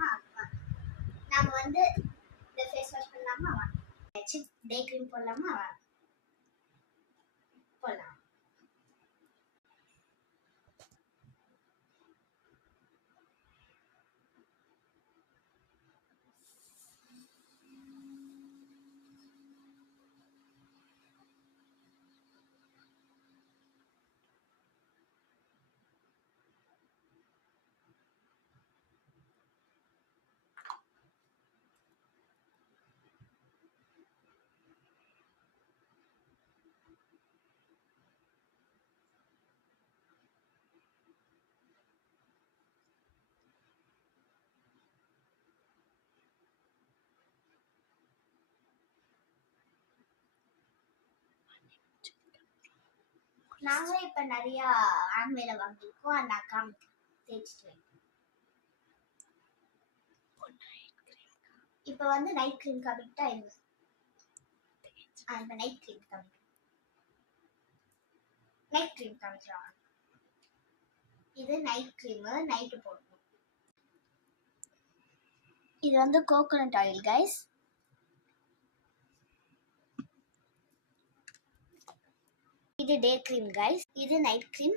பண்ணலாமா? நாம வந்து இந்த ஃபேஸ் வாஷ் பண்ணலாமா? டே க்ரீம் போடலாமா? போடலாம். நாங்களே இப்ப நிறைய ஆன்வேல வாங்கியிருக்கோம். அந்த அக்கா தேய்ச்சிட்டு இப்ப வந்து நைட் கிரீம் காமிக்கிட்டா இது. இப்ப நைட் கிரீம் காமிக்கலாம். இது நைட் கிரீம், நைட்டு போடணும். இது வந்து கோகோனட் ஆயில் கைஸ். இது டே கிரீம் கைஸ். இது நைட் கிரீம்.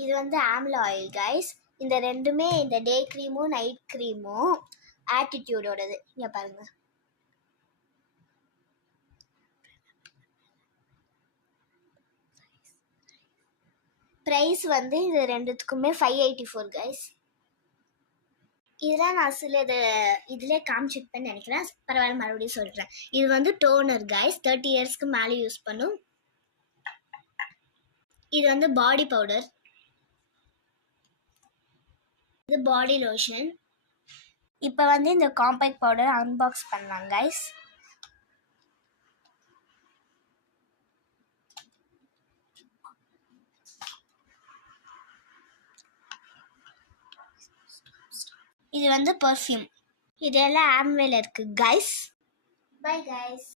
இது வந்து ஆம்லா ஆயில் கைஸ். இந்த ரெண்டுமே, இந்த டே கிரீமும் நைட் கிரீமும் ஆட்டிடியூடோடது. இங்க பாருங்க. பிரைஸ் வந்து இது ரெண்டுத்துக்குமே 584 கைஸ். இதெல்லாம் நான் சில இதுல காமிச்சிருப்பேன்னு நினைக்கிறேன். பரவாயில்ல, மறுபடியும் சொல்றேன். இது வந்து டோனர் கைஸ். 30 இயர்ஸ்க்கு மேலே யூஸ் பண்ணும். இது வந்து பாடி பவுடர். இது பாடி லோஷன். இப்போ வந்து இந்த காம்பேக்ட் பவுடர் அன்பாக்ஸ் பண்ணலாம் கைஸ். இது வந்து பெர்ஃப்யூம். இதெல்லாம் ஆம்வேல இருக்கு கைஸ். Bye guys.